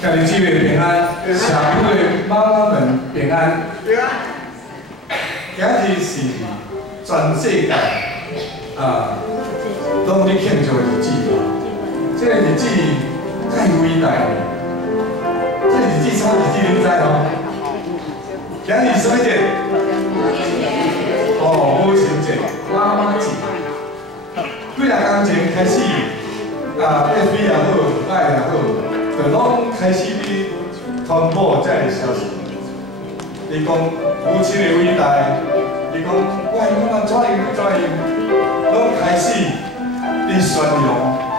家己姊妹平安，社区的妈妈们平安。今日是全世界拢咧庆祝的日子，这个日子太伟大了。这个日子什么日子你知吼？今日什么节？母亲节、妈妈节。几日工前开始，FB 也好，赖也好，就拢开始咧传播这个消息。你讲母亲的伟大，你讲我妈妈怎样，拢开始咧宣扬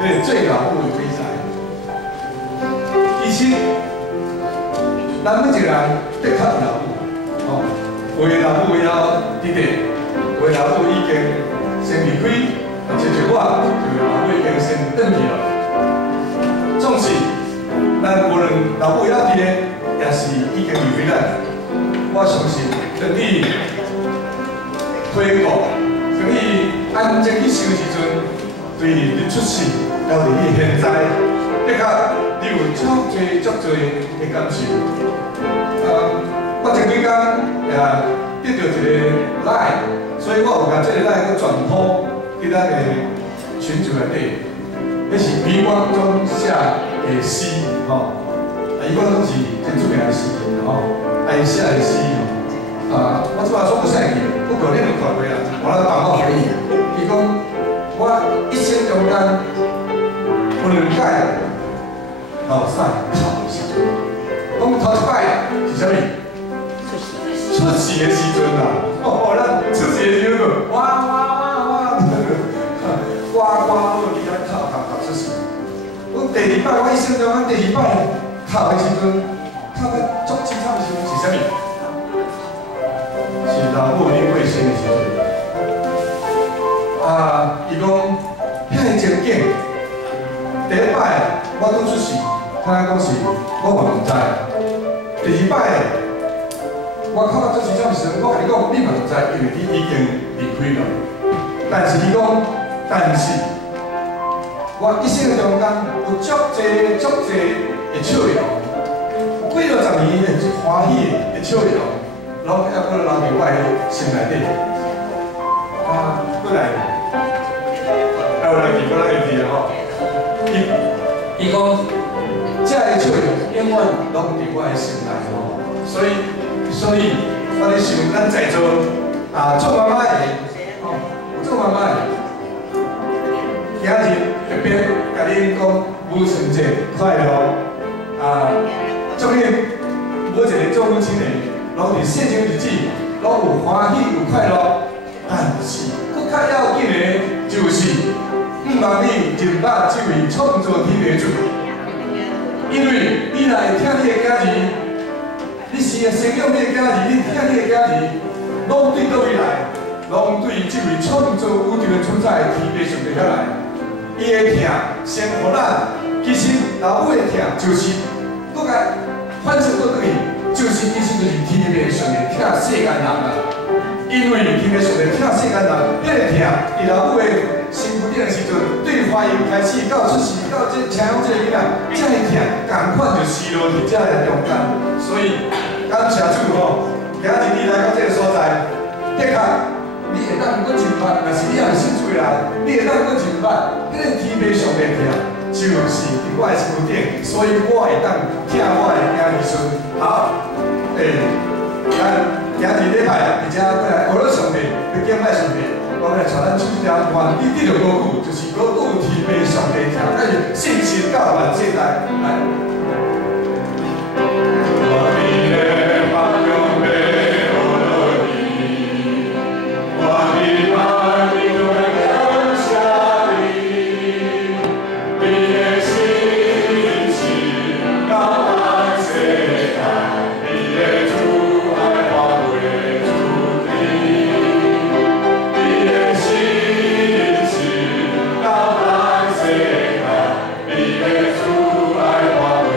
咧做老母的伟大。其实，咱每一个人的确老母，为老母了伫地，为老母已经先离开，亲像我，就老母已经先转去了。总是，咱无论老母了伫地，也是已经离开咱。我相信，等你推广，等你安静去想时阵，对你出世到你现在，的确你有足多的感受。我前几天也得到一个赖，所以我有甲这个赖去转播伫咱的群组内底，迄是余光中写的诗吼，余光中是真出名的诗人吼。伊写的诗吼，我即摆总不写去，不过恁有看过啦，我来帮我回忆。伊讲我一生中间有2摆老屎哭的时阵，讲头一摆是啥物？出世的时阵啦，咱出世的时阵，哇，呱呱落地啊，哭出世。我第2摆，我一生中间第2摆哭的时阵，哭到足凄惨的时阵是啥物？是老母恁过身的时阵。伊讲遐个情景，第1摆我拄出世，听讲是我嘛唔知。第2摆我哭到足凄惨的时阵，我甲你讲，你嘛唔知，因为你已經離開了。但是伊講，但是我一生中間有足多的笑容，幾落十年的歡喜的笑容，攏還佫留伫我的心內底。過來，我來記吼。伊講，這個笑容永遠攏伫我的心內吼，所以我咧想，咱在座做媽媽的，做媽媽的，今日特別甲恁講母親節快樂。祝恁每一個做母親的，攏伫細情日子，攏有歡喜有快樂。但是，佫較要緊的，就是毋茫你任把這位創造天的主，因為你若會聽你的家己。你是會生養你的家己，你聽你的家己，攏對倒位來，攏對這位創造宇宙的主宰天父上帝遐來。伊的疼先互咱，其實老母的疼就是佫甲反射倒轉去，就是其實就是天父上帝疼世間人啦。因為天父上帝疼世間人，迄個疼，佇老母的身軀頂的時陣，對懷孕開始到出世到這請養這個囡仔，這個疼共款就死落去這個中間，所以。感謝主吼，今日你來到這個所在，的確你會當佫真捌，但是你也是信主來，你會當佫真捌，迄個天父上帝疼，就是佇我的身軀頂，所以我會當聽我的囝兒孫。好，咱今日禮拜，而且過來學了上帝，去敬拜上帝，我們來帶咱出條原地的歌曲，就是歌曲天父上帝疼，而且信心到萬世代來。主爱我。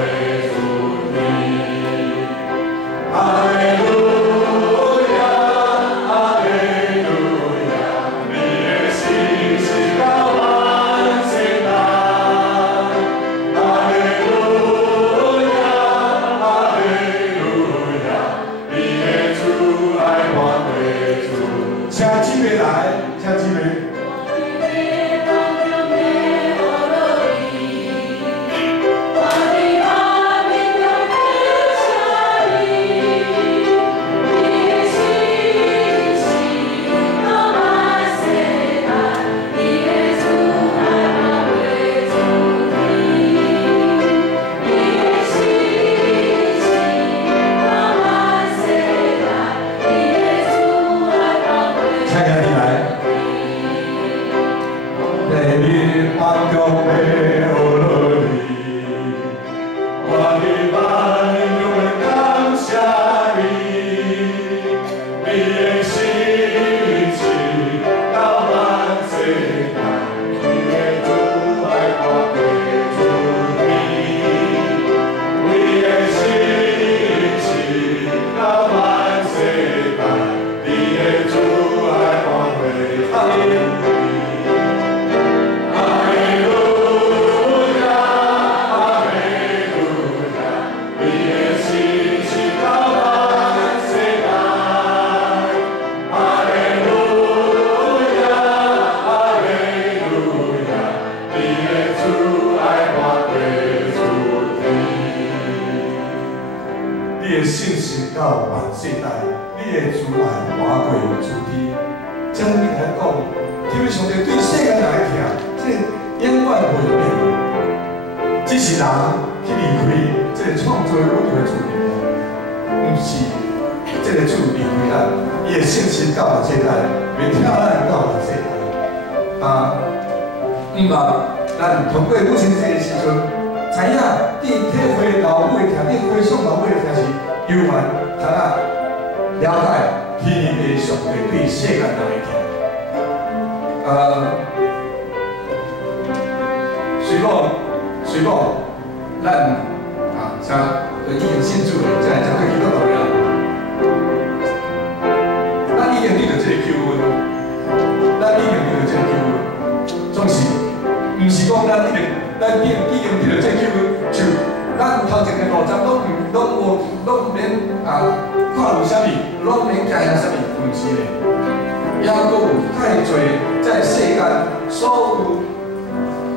你的信心到万世代，你的慈爱跨过诸天。将你来讲，因为上帝对世间人的疼，这永远袂变。只是人去离开这个创造宇宙的主，不是这个主离开咱，伊的信心到万世代，袂听咱到万世代。咱通过母亲节的时阵，知影伫体会老母的疼，伫回想老母的疼是悠然，通了解天的上帝对世间人的疼。随后，咱已经信主的，才会去到道了。咱已经得到这个救恩，总是，毋是讲咱已经得到这个救恩，就咱头前的路站拢免看有啥物，拢免惊啥物，毋是嘞。也阁有太侪在世间所有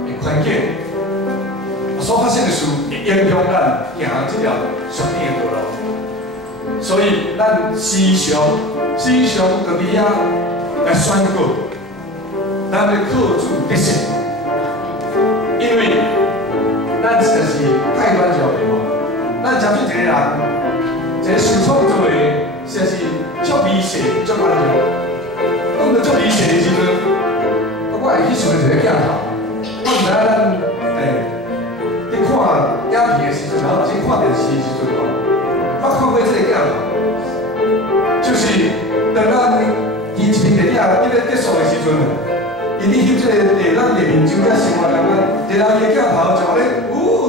的环境所发生的事，会影响咱行这条上天的道路。所以，咱时常就伫遐来宣告，咱要靠主得胜，因为咱实在是太软弱了吼。咱真做一个人，一个受创造的，实在是足微细、足软弱。讲到足微细的时阵，我会去想一个镜头，我毋知咱伫看影片的时阵，然后或者看电视的时阵吼，我看过这个镜头，就是当咱演一部电影要结束的时阵，因咧翕这个咱面面上遮生活人一人伊的镜头就安尼，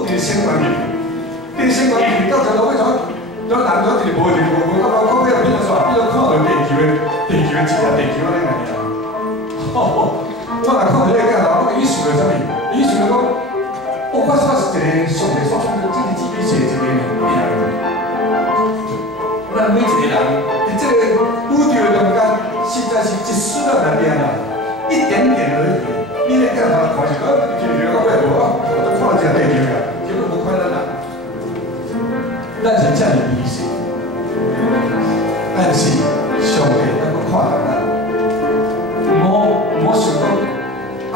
伫升悬入去，升悬入去到最后尾怎人一直无，到后尾变做啥？变做看到地球的一粒地球安尼。我若看到这个镜头，我伊想到啥物？伊想到讲，我是一个上帝所创造这个自己是一个人。咱每一个人伫这个宇宙的中间，实在是一丝都难变啊，一点点而已。你咧镜头看是讲，地球到尾无啊，我就看到这个地球啊，结果无看到人。咱是遮尔微细，但是上帝能够看到咱。我想讲，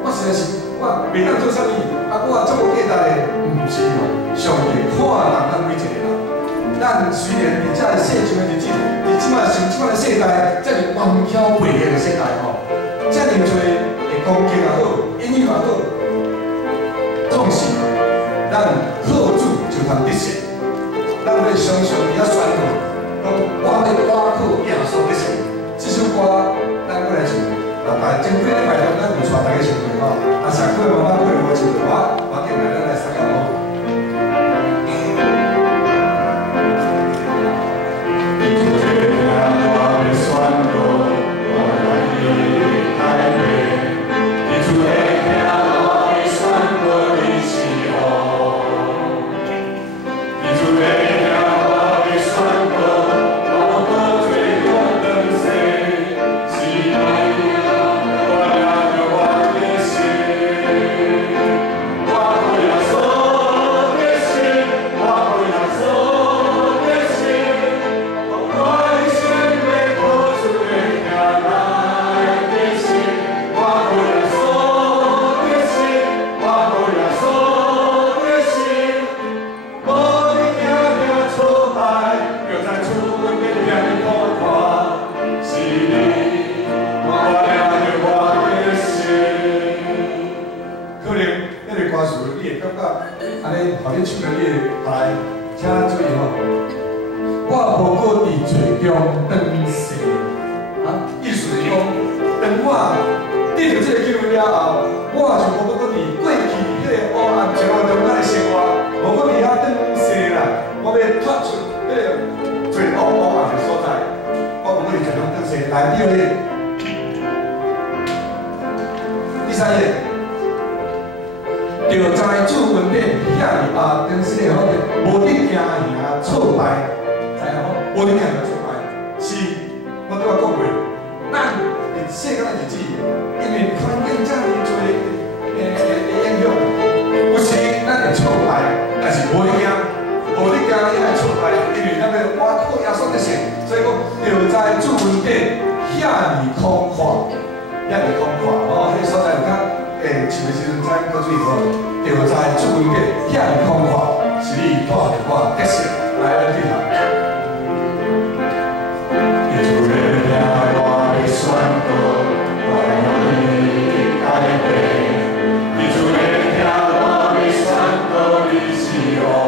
我实在是袂当做啥物，我这么简单的，毋是哦。上帝看人每一个人，咱虽然伫遮世上的日子，伫即摆像即摆的世代，遮尔荒腔背逆的世代吼，遮尔多的攻击也好，言语也好，总是咱靠主就通得胜。咱要常常伫遐宣告，讲我靠耶稣得胜。这首歌咱过来唱。前几礼拜咱有带大家唱过吼，上过慢慢过无唱过，我今日咱来参加咯。无你惊，你爱挫败，在朱文格遐尼空旷，遐尼空旷哦，迄个所在有较像的时阵才过水无，就在朱文格遐尼空旷，是你带着我结识来去行。你做的听我的宣告，我要你改变。你做的听我的宣告，你是我。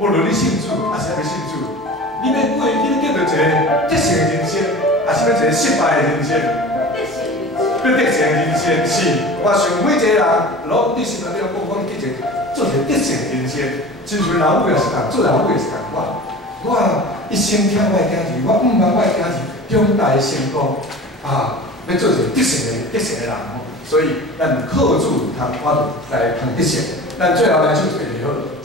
无论你信主还是还未信主，你要过，你要过着一个得胜的人生，还是要一个失败的人生？要得胜的人生是，我想每一个人拢你心内底讲讲，你做一个得胜的人生。真像老母也是共，做老母也是共款。我一生听我的囝儿，我毋茫我的囝儿长大成功啊，要做一个得胜的人吼。所以咱靠主通，我来通得胜。咱最后来唱一个好。